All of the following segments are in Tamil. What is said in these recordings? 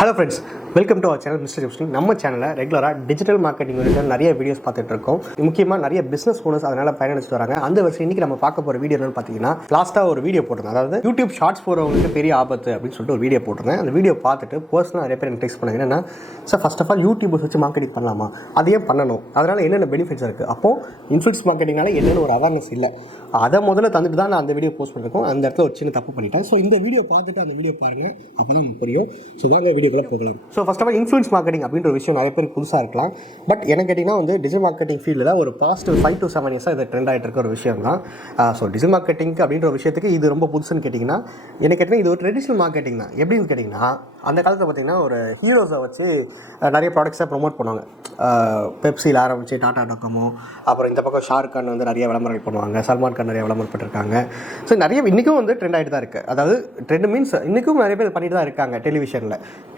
Hello friends, welcome to our channel Mr.Jabastin. நம்ம சேனலில் ரெகுலராக டிஜிட்டல் மார்க்கெட்டிங் ரிலேட்டட் நிறைய வீடியோஸ் பார்த்துட்டு இருக்கோம். முக்கியமாக நிறைய பிஸ்னஸ் ஓனர்ஸ் அதனால் பயனடைச்சிட்டு வராங்க. அந்த வருஷம் இன்றைக்கி நம்ம பார்க்க போகிற வீடியோ என்னன்னு பார்த்தீங்கன்னா, லாஸ்ட்டாக ஒரு வீடியோ போட்டிருந்தேன். அதாவது யூடியூப் ஷார்ட்ஸ் போகிறவங்களுக்கு பெரிய ஆபத்து அப்படின்னு சொல்லிட்டு ஒரு வீடியோ போட்டிருந்தேன். அந்த வீடியோ பார்த்துட்டு பர்சனலாக நிறைய பேர் எனக்கு டெக்ஸ்ட் பண்ணாங்க. என்னன்னா, sir first of all YouTubers வச்சு மார்க்கெட்டிங் பண்ணலாமா, அதையே பண்ணணும், அதனால் என்னென்ன பெனிஃபிட்ஸ் இருக்குது, அப்போது இன்ஃப்ளூயன்ஸ் மார்க்கெட்டிங்னால என்னென்ன ஒரு அவேர்னஸ் இல்லை, அதை முதல்ல தந்துட்டு தான் நான் அந்த வீடியோ போஸ்ட் பண்ணியிருக்கோம். அந்த இடத்துல ஒரு சின்ன தப்பு பண்ணிட்டேன். ஸோ இந்த வீடியோ பார்த்துட்டு அந்த வீடியோ பாருங்கள், அப்போ தான் புரியும். ஸோ வாங்க வீடியோக்குள்ளே போகலாம். So first of all influence marketing அப்படின்ற விஷயம் நிறைய பேருக்கு புதுசாக இருக்கலாம். பட் எனக்கு கேட்டிங்கன்னா டிஜிட்டல் மார்க்கெட்டிங் ஃபீல்டில் ஒரு பாஸ்ட் 5 to 7 இயர்ஸாக இது ட்ரெண்ட் ஆகிட்டு இருக்க ஒரு விஷயம் தான். ஸோ டிஜிட்டல் மார்க்கெட்டிங் அப்படின்ற விஷயத்துக்கு இது ரொம்ப புதுசுன்னு கேட்டிங்கன்னா, எனக்கு கேட்டிங்கன்னா இது ஒரு ட்ரெடிஷ்னல் மார்க்கெட்டிங் தான். எப்படின்னு கேட்டிங்கன்னா, அந்த காலத்தில் பார்த்திங்கன்னா ஒரு ஹீரோஸை வச்சு நிறைய ப்ராடக்ட்ஸை ப்ரொமோட் பண்ணுவாங்க. பெப்சியில் ஆரம்பித்து டாடா டோக்கோமோ, அப்புறம் இந்த பக்கம் ஷாருக் கான் நிறைய விளம்பரம் பண்ணுவாங்க, சல்மான் கான் நிறைய விளம்பரம் பண்ணிருக்காங்க. ஸோ நிறைய இன்றைக்கும் ட்ரெண்ட் ஆகிட்டு தான் இருக்குது. அதாவது ட்ரெண்ட் மீன்ஸ் இன்றைக்கும் நிறைய பேர் பண்ணிட்டு தான் இருக்காங்க.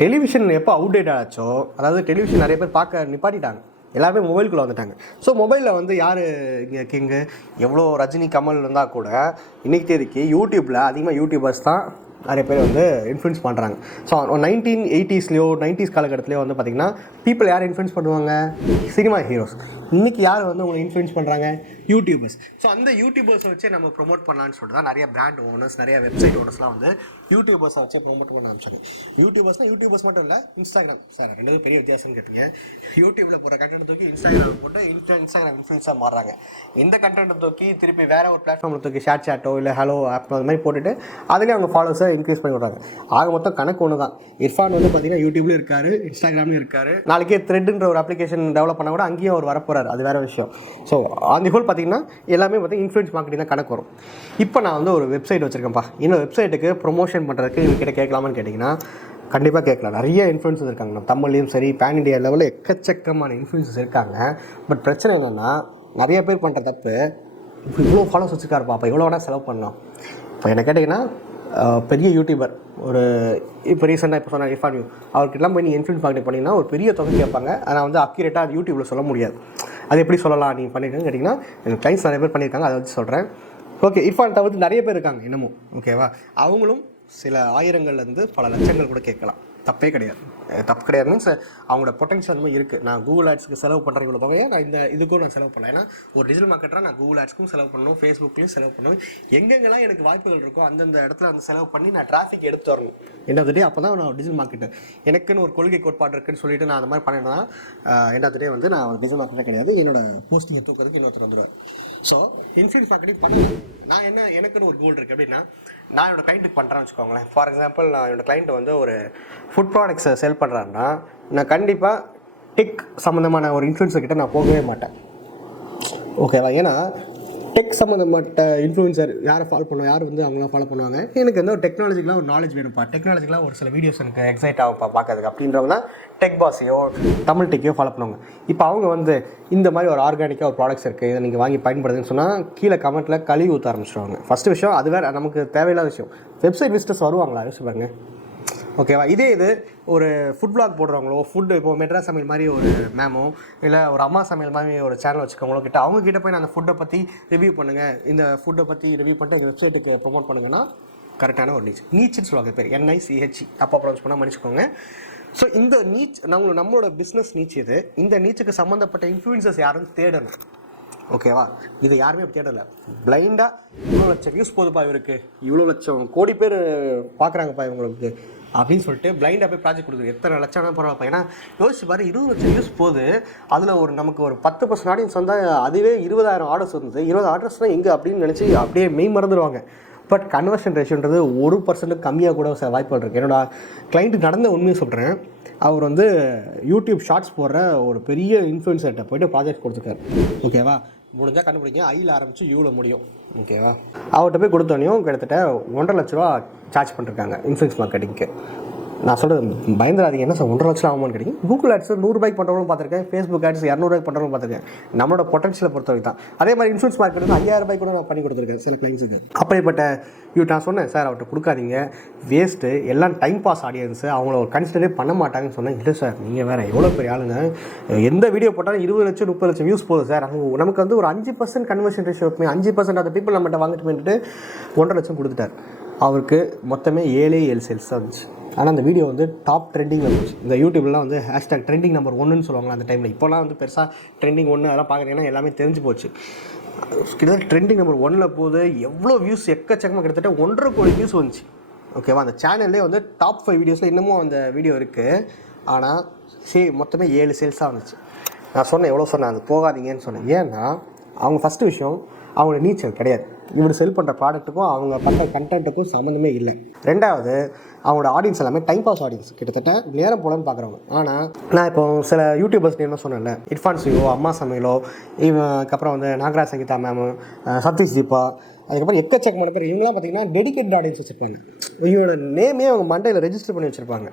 டெலிவிஷன் எப்போ அவுடேட் ஆச்சோ, அதாவது டெலிவிஷன் நிறைய பேர் பார்க்க நிப்பாட்டிட்டாங்க, எல்லாருமே மொபைலுக்குள்ளே வந்துட்டாங்க. ஸோ மொபைலில் யார் இங்கே கிங்கு, எவ்வளோ ரஜினி கமல் இருந்தால் கூட இன்றைக்கி தேதிக்கு யூடியூப்பில் அதிகமாக யூடியூபர்ஸ் தான் நிறைய பேர் இன்ஃப்ளூயன்ஸ் பண்ணுறாங்க. ஸோ 1980s 90s காலகட்டத்திலேயோ பார்த்திங்கன்னா பீப்புள் யார் இன்ஃப்ளூயன்ஸ் பண்ணுவாங்க, சினிமா ஹீரோஸ். இன்றைக்கி யார் உங்களை இன்ஃப்ளூயன்ஸ் பண்ணுறாங்க, யூடியூபர்ஸ். ஸோ அந்த யூடியூபர்ஸை வச்சு நம்ம ப்ரொமோட் பண்ணலான்னு சொல்லிட்டு தான் நிறைய பிராண்ட் ஓனர்ஸ், நிறைய வெப்சைட் ஓனர்ஸ்லாம் யூடியூபர்ஸை வச்சு ப்ரொமோட் பண்ண ஆரம்பிச்சாங்க. யூடியூபர்ஸ் மட்டும் இல்லை, இன்ஸ்டாகிராம். சார் ரெண்டு பெரிய வித்தியாசம் கேட்டீங்க. யூடியூப்பில் போகிற கண்டென்ட் தூக்கி இன்ஸ்டாகிராம் போட்டு இன்ஸ்டாகிராம் இன்ஃப்ளூயன்ஸாக மாறுறாங்க. எந்த கண்டென்ட் தூக்கி திருப்பி வேறு ஒரு பிளாட்ஃபார்மில் தூக்கி ஷேட்டோ இல்லை ஹலோ ஆப் அது மாதிரி போட்டுட்டு அதுலேயே அவங்க ஃபாலோவர்ஸை இன்க்ரீஸ் பண்ணி விட்றாங்க. ஆக மொத்தம் கணக்கு ஒன்று தான். இர்ஃபான் பார்த்தீங்கன்னா யூடியூப்லேயும் இருக்கார், இன்ஸ்டாகிராம்லையும் இருக்கார். நாளைக்கே த்ரெட்ன்ற ஒரு அப்ளிகேஷன் டெவலப் பண்ணால் கூட அங்கேயும் அவர் வரப்போகிறார், அது வேறு விஷயம். ஸோ அந்த ஹோல் பார்த்திங்கன்னா எல்லாமே இன்ஃப்ளூயன்ஸ் மார்க்கெட்டிங் தான் கணக்கு வரும். இப்போ நான் ஒரு வெப்சைட் வச்சுருக்கேன்ப்பா, இன்னும் வெப்சைட்டுக்கு ப்ரொமோஷன் பண்ணுறதுக்கு இவங்ககிட்ட கேட்கலாமான்னு கேட்டிங்கன்னா கண்டிப்பாக கேட்கலாம். நிறைய இன்ஃப்ளூயன்சஸ் இருக்காங்க, நம்ம தமிழ்லையும் சரி பேன் இண்டியா லெவலில் எக்கச்சக்கமான இன்ஃப்ளூயன்சஸ் இருக்காங்க. பட் பிரச்சனை என்னென்னா, நிறைய பேர் பண்ணுற தப்பு, இப்போ இவ்வளோ ஃபாலோஸ் வச்சுருக்காருப்பா, அப்போ எவ்வளோ வேணால் செலவு பண்ணோம். இப்போ என்ன கேட்டிங்கன்னா, பெரிய யூடியூபர் ஒரு இப்போ ரீசெண்டாக இப்போ சொன்ன இர்ஃபான், அவர்கிட்டலாம் போய் நீ இன்ஃப்ளூயன்ஸ் மார்க்கெட்டிங் பண்ணிங்கன்னா ஒரு பெரிய தொகை கேட்பாங்க. ஆனால் அக்யூரேட்டாக அது யூடியூப்பில் சொல்ல முடியாது. அது எப்படி சொல்லலாம் நீ பண்ணியிருக்கேன்னு கேட்டிங்கன்னா, எனக்கு கிளைண்ட்ஸ் நிறைய பேர் பண்ணியிருக்காங்க, அதை வச்சு சொல்கிறேன். ஓகே, இர்ஃபான் தவிர்த்து நிறைய பேர் இருக்காங்க இன்னமும், ஓகேவா? அவங்களும் சில ஆயிரங்கள்லேருந்து பல லட்சங்கள் கூட கேட்கலாம். தப்பு கிடையாது மீன்ஸ் அவங்களோட பொட்டன்ஷியல் அந்த மாதிரி இருக்குது. நான் கூகுள் ஆட்ஸ்க்கு செலவு பண்ணுற இவ்வளோ தொகையை நான் இந்த இதுக்கும் நான் செலவு பண்ணேன். ஏன்னா ஒரு டிஜிட்டல் மார்க்கெட்டராக நான் கூகுள் ஆட்ஸ்க்கும் செலவு பண்ணணும், ஃபேஸ்புக்லேயும் செலவு பண்ணுவேன். எங்கெங்கெல்லாம் எனக்கு வாய்ப்புகள் இருக்கோ அந்தந்த இடத்துல அந்த செலவு பண்ணி நான் டிராஃபிக் எடுத்து வரணும். என்னது அப்போ தான் நான் டிஜிட்டல் மார்க்கெட்டர். எனக்குன்னு ஒரு கொள்கை கோட்பாடு இருக்குன்னு சொல்லிட்டு நான் அந்த மாதிரி பண்ணேன்னா என்னது நான் ஒரு டிஜிட்டல் மார்க்கெட்டர் கிடையாது. என்னோட போஸ்டிங்கை தூக்கிறதுக்கு இன்னொருத்தர் வந்துடுவார். ஸோ இன்ஃப்ளூயன்ஸ் மார்க்கெட்டிங் பண்ணணும். நான் எனக்குன்னு ஒரு கோல் இருக்குது. அப்படின்னா நான் என்னோட கிளைண்ட்டுக்கு பண்ணுறேன்னு வச்சுக்கோங்களேன். ஃபார் எக்ஸாம்பிள், நான் என்னோட கிளைண்ட் ஒரு ஃபுட் ப்ராடக்ட்ஸை செல் பண்ணுறாருன்னா நான் கண்டிப்பாக டெக் சம்மந்தமான ஒரு இன்ஃப்ளூயன்சர்கிட்ட நான் போகவே மாட்டேன், ஓகேவா? ஏன்னா டெக் சம்மந்தப்பட்ட இன்ஃப்ளூயன்சர் யாரை ஃபாலோ பண்ணுவோம், யார் அவங்களாம் ஃபாலோ பண்ணுவாங்க. எனக்கு ஒரு டெக்னாலஜிக்கெலாம் ஒரு நாலேஜ் வேணும்ப்பா, டெக்னாலஜிக்கெலாம் ஒரு சில வீடியோஸ் எனக்கு எக்ஸைட் ஆகும்ப்பா பார்க்கறதுக்கு அப்படின்றவங்க தான் டெக் பாஸையோ தமிழ் டெக்கையோ ஃபாலோ பண்ணுவாங்க. இப்போ அவங்க இந்த மாதிரி ஒரு ஆர்கானிக்காக ஒரு ப்ராடக்ட்ஸ் இருக்குது, இதை நீங்கள் வாங்கி பயன்படுதுன்னு சொன்னால் கீழே கமெண்ட்டில் கழுவி ஊற்ற ஆரம்பிச்சிடுவாங்க. ஃபஸ்ட்டு விஷயம் அது வேறு, நமக்கு தேவையில்லாத விஷயம். வெப்சைட் விசிட்டர்ஸ் வருவாங்களா யோசிச்சு பாருங்க, ஓகேவா? இது ஒரு ஃபுட் பிளாக் போடுறவங்களோ, ஃபுட்டு இப்போ மெட்ராஸ் சமையல் மாதிரி ஒரு மேமோ இல்லை ஒரு அம்மா சமையல் மாதிரி ஒரு சேனல் வச்சுக்கவங்களோ கிட்ட அவங்கக்கிட்ட போய் நான் அந்த ஃபுட்டை பற்றி ரிவ்யூ பண்ணுங்கள், இந்த ஃபுட்டை பற்றி ரிவ்யூ பண்ணிட்டு எங்கள் வெப்சைட்டுக்கு ப்ரொமோட் பண்ணுங்கன்னா கரெக்டான ஒரு நீச்சுன்னு சொல்லுவாங்க. பேர் NICH அப்போ ப்ரொனவுன்ஸ் பண்ணால் மன்னிச்சுக்கோங்க. ஸோ இந்த நம்மளோட பிஸ்னஸ் நீச் இது. இந்த நீச்சுக்கு சம்மந்தப்பட்ட இன்ஃப்ளூயன்சர்ஸ் யாரும் தேடணும், ஓகேவா? இது யாருமே தேடலை. பிளைண்டாக இவ்வளோ லட்சம் வியூஸ் போதுப்பா இவருக்கு, இவ்வளோ லட்சம் கோடி பேர் பார்க்குறாங்கப்பா இவங்களுக்கு அப்படின்னு சொல்லிட்டு பிளைண்டாக போய் ப்ராஜெக்ட் கொடுக்குது. எத்தனை லட்சம்னா பரவாயில்ல. ஏன்னா யோசிச்சு பாரு, 20 லட்சம் வியூஸ் போகுது, அதில் நமக்கு ஒரு 10% ஆடியன்ஸ் வந்தால் அதுவே 20,000 ஆர்டர்ஸ் இருந்தது. 20 ஆர்டர்ஸ்னால் எங்கே அப்படின்னு நினச்சி அப்படியே மெய் மறந்துடுவாங்க. பட் கன்வர்ஷன் ரேஷியோன்றது 1% கம்மியாக கூட சில வாய்ப்புகள் இருக்குது. என்னோட கிளைண்ட்டுக்கு நடந்த உண்மையை சொல்கிறேன். அவர் யூடியூப் ஷார்ட்ஸ் போடுற ஒரு பெரிய இன்ஃப்ளூயன்சர்கிட்ட போய்ட்டு ப்ராஜெக்ட் கொடுத்துருக்காரு, ஓகேவா? முடிஞ்சால் கண்டுபிடிங்க, ஐயில் ஆரம்பித்து யூவில் முடியும், ஓகேவா? அவர்கிட்ட போய் கொடுத்தோனையும் கிட்டத்தட்ட 1.5 லட்ச ரூபா சார்ஜ் பண்ணிருக்காங்க இன்ஃப்ளூயன்ஸ் மார்க்கெட்டிங்க்கு. நான் சொல்கிறது பயந்துடாதீங்க, என்ன சார் 1.5 லட்சம் ஆகுமான்னு கேட்டிங்க. கூகுள் ஆட்ஸ் 100 ரூபாய்க்கு பண்ணுறவங்களும் பார்த்துருக்கேன், ஃபேஸ்புக் ஆட்ஸ் 200 ரூபாய்க்கு பண்ணுறவங்களும் பார்த்துருக்கேன். நம்மளோட பொட்டன்ஷியலை பொறுத்த வரைக்கும் தான். அதே மாதிரி இன்ஃப்ளூயன்ஸ் மார்க்கெட் 5000 ரூபாய்க்கு கூட நான் பண்ணி கொடுத்துருக்கேன் சில கிளைண்ட்ஸுக்கு. அப்படிப்பட்ட நான் சொன்னேன், சார் அவர்கிட்ட கொடுக்காதீங்க, வேஸ்ட்டு, எல்லாம் டைம் பாஸ் ஆடியன்ஸு, அவங்கள ஒரு கன்சிடரே பண்ண மாட்டாங்கன்னு சொன்னேன். இல்லை சார், நீங்கள் வேறு எவ்வளோ பெரிய ஆளுங்க, எந்த வீடியோ போட்டாலும் 20 லட்சம் 30 லட்சம் வியூஸ் போதும் சார். நமக்கு ஒரு 5% கன்வர்ஷன் ரேஷியோ இருக்குமே, 5% ஆஃப் பீப்புள் நம்மகிட்ட வாங்கிட்டு போயிட்டு 1.5 லட்சம் கொடுத்துட்டார். அவருக்கு மொத்தமே 7 சேல்ஸ் தான் இருந்துச்சு. ஆனால் அந்த வீடியோ வந்து டாப் ட்ரெண்டிங்கில் போச்சு. இந்த யூடியூப்லாம் வந்து ஹேஷ்டாக் ட்ரெண்டிங் நம்பர் 1ன்னு சொல்லுவாங்களா அந்த டைமில். இப்போலாம் வந்து பெருசாக ட்ரெண்டிங் 1 அதெல்லாம் பார்க்குறீங்கன்னா எல்லாமே தெரிஞ்சு போச்சு. கிட்டத்தட்ட ட்ரெண்டிங் நம்பர் 1ல் போது எவ்வளோ வியூஸ் எக்கச்சக்கமாக கிட்டத்தட்ட 1.5 கோடி வியூஸ் வந்துச்சு. ஓகேவா? அந்த சேனல்லே வந்து டாப் 5 வீடியோஸில் இன்னமும் அந்த வீடியோ இருக்குது. ஆனால் மொத்தமே 7 சேல்ஸாக வந்துச்சு. நான் சொன்னேன், எவ்வளோ சொன்னேன், அது போகாதீங்கன்னு சொன்னேன். ஏன்னா அவங்க ஃபஸ்ட்டு விஷயம் அவங்களோட நீச்சல் கிடையாது. இவர் செல் பண்ணுற ப்ராடக்ட்டுக்கும் அவங்க பண்ணுற கண்டென்ட்டுக்கும் சம்மந்தமே இல்லை. ரெண்டாவது, அவங்களோட ஆடியன்ஸ் எல்லாமே டைம் பாஸ் ஆடியன்ஸ், கிட்டத்தட்ட நேரம் போலன்னு பார்க்குறவங்க. ஆனால் நான் இப்போ சில யூடியூபர்ஸ் நேம் சொன்னேன்ல, இர்ஃபான் சிவோ, அம்மா சமையலோ, அதுக்கப்புறம் வந்து நாகராஜ் சங்கீதா மேமு, சதீஷ் தீபா, அதுக்கப்புறம் எக்கச்சக்கமான பேர், இவங்களாம் பார்த்தீங்கன்னா டெடிகேட் ஆடியன்ஸ் வச்சுருப்பாங்க. இவங்களோட நேமே அவங்க மண்டையில் ரெஜிஸ்டர் பண்ணி வச்சுருப்பாங்க.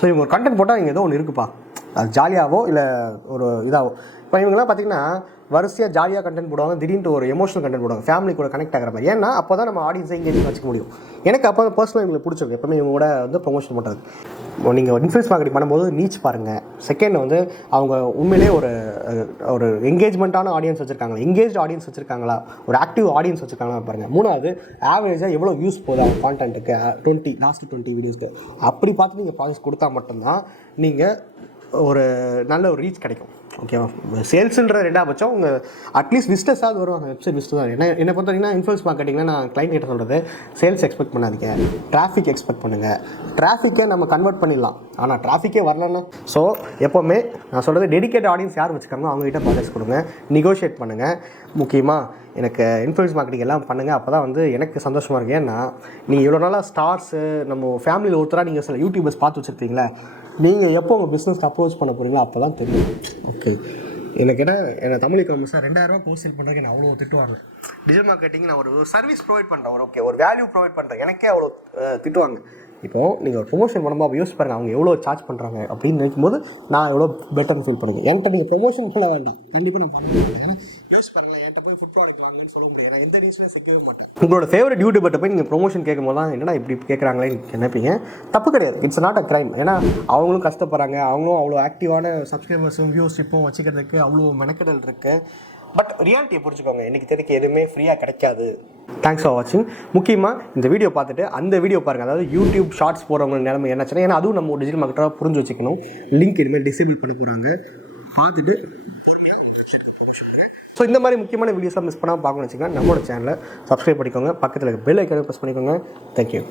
ஸோ இவங்க ஒரு கண்டென்ட் போட்டால் இங்கே ஏதோ ஒன்று இருக்குப்பா, அது ஜாலியாகவோ இல்லை ஒரு இதாகவோ. இப்போ இவங்கெல்லாம் பார்த்திங்கன்னா வரிசையாக ஜாலியாக கண்டென்ட் போடுவாங்க, திடீர்னு ஒரு எமோஷனல் கண்டென்ட் போடுவாங்க, ஃபேமிலி கூட கனெக்ட் ஆகிற மாதிரி. ஏன்னா அப்போ தான் நம்ம ஆடியன்ஸை இங்கே வச்சுக்க முடியும். எனக்கு அப்போ பர்சனலாக இவங்களுக்கு பிடிச்சிருக்கு எப்போவுமே இவங்க கூட வந்து ப்ரொமோஷன் பண்ணுறது. நீங்கள் இன்ஃப்ளூயன்ஸ் மார்க்கெட்டிங் பண்ணும்போது நீச் பாருங்கள். செகண்ட் வந்து அவங்க உண்மையிலே ஒரு என்கேஜ்மெண்ட்டான ஆடியன்ஸ் வச்சுருக்காங்களா, என்கேஜ் ஆடியன்ஸ் வச்சுருக்காங்களா, ஒரு ஆக்டிவ் ஆடியன்ஸ் வச்சுருக்காங்களா பாருங்கள். மூணாவது, ஆவரேஜாக எவ்வளோ வியூஸ் போகுது அவங்க கான்டென்ட்டுக்கு, லாஸ்ட்டு 20 வீடியோஸ்க்கு. அப்படி பார்த்து நீங்கள் ப்ராஜெக்ட் கொடுத்தா மட்டும்தான் நீங்கள் ஒரு நல்ல ஒரு ரீச் கிடைக்கும். ஓகேவா? சேல்ஸுன்ற ரெண்டாபட்சம் உங்கள் அட்லீஸ்ட் விசிட்டர்ஸாவது வருவாங்க. வெப்சைட் விசிட்டர் தான். என்னை பொறுத்த வரைக்கும் இன்ஃப்ளூயன்ஸ் மார்க்கெட்டிங்னா நான் கிளைண்ட் கிட்ட சொல்கிறது, சேல்ஸ் எக்ஸ்பெக்ட் பண்ணாதீங்க, டிராஃபிக் எக்ஸ்பெக்ட் பண்ணுங்கள். டிராஃபிக்கை நம்ம கன்வெர்ட் பண்ணிடலாம், ஆனால் டிராஃபிக்கே வரலன்னா. ஸோ எப்போவுமே நான் சொல்கிறது, டெடிகேட் ஆடியன்ஸ் யார் வச்சுக்காங்களோ அவங்ககிட்ட ப்ராஜெக்ட்ஸ் கொடுங்க, நெகோஷியேட் பண்ணுங்கள். முக்கியமாக எனக்கு இன்ஃப்ளூயன்ஸ் மார்க்கெட்டிங் எல்லாம் பண்ணுங்கள். அப்போ தான் வந்து எனக்கு சந்தோஷமாக இருக்குது. ஏன்னா நீங்கள் இவ்வளோ நாளாக ஸ்டார்ஸு நம்ம ஃபேமிலியில் ஒருத்தராக நீங்கள் சில யூடியூபர்ஸ் பார்த்து வச்சுருக்கீங்களா, நீங்கள் எப்போ உங்கள் பிஸ்னஸ்க்கு அப்ரோச் பண்ண போகிறீங்களோ அப்போ தான் தெரியும். ஓகே, எனக்கு என்ன தமிழ் காமர்ஸாக 2000 ரூபா கோர்ஸ் சேல் பண்ணுறதுக்கு நான் அவ்வளோ திட்டுவாங்க. டிஜிட்டல் மார்க்கெட்டிங் நான் ஒரு சர்வீஸ் ப்ரொவைட் பண்ணுறேன், ஒரு வேல்யூ ப்ரொவைட் பண்ணுறேன், எனக்கே அவ்வளோ திட்டுவாங்க. இப்போது நீங்கள் ஒரு ப்ரொமோஷன் பண்ணும்போது யோசிச்சு பாருங்கள், அவங்க எவ்வளோ சார்ஜ் பண்ணுறாங்க அப்படின்னு நினைக்கும்போது நான் எவ்வளோ பெட்டர்னு ஃபீல் பண்ணுங்கள். என்கிட்ட நீங்கள் ப்ரொமோஷன் சொல்ல வேண்டாம், கண்டிப்பாக நான் பண்ணுவேன். ஏன்னா யோசிச்சு பாருங்களேன், என்கிட்ட போய் ஃபுட் ப்ராடக்ட் வாங்கன்னு சொல்ல முடியாது, நான் எந்த ரீசனும் சேர்க்கவே மாட்டேன். உங்களோட ஃபேவரட் யூடியூபர்கிட்ட போய் நீங்கள் ப்ரொமோஷன் கேட்கும்போது தான் என்னடா இப்படி கேட்குறாங்களே நினைப்பீங்க. தப்பு கிடையாது, இட்ஸ் நாட் அ கிரைம். ஏன்னா அவங்களும் கஷ்டப்படுறாங்க, அவங்களும் அவ்வளோ ஆக்டிவான சப்ஸ்கிரைபர்ஸும் வியூவர்ஷிப்பும் வச்சுக்கிறதுக்கு அவ்வளோ மெனக்கெடல் இருக்குது. பட் ரியாலிட்டியை புரிஞ்சுக்கோங்க, எனக்கு தெரிஞ்ச எதுவுமே ஃப்ரீயாக கிடைக்காது. தேங்க்ஸ் ஃபார் வாட்சிங். முக்கியமாக இந்த வீடியோ பார்த்துட்டு அந்த வீடியோ பாருங்கள், அதாவது யூடியூப் ஷார்ட்ஸ் போகிறவங்க நிலைமை என்னாச்சுன்னா, ஏன்னா அதுவும் நம்ம டிஜிட்டல் மார்க்கெட்டாக புரிஞ்சு வச்சுக்கணும். லிங்க் இனிமேல் டிசேபிள் பண்ண போகிறாங்க, பார்த்துட்டு. ஸோ இந்த மாதிரி முக்கியமான வீடியோஸ்லாம் மிஸ் பண்ணாமல் பார்க்கணும்னு வச்சுக்கோங்க, நம்மளோட சேனலை சப்ஸ்கிரைப் பண்ணிக்கோங்க, பக்கத்தில் பெல் ஐக்கானை ப்ரெஸ் பண்ணிக்கோங்க. தேங்க்யூ.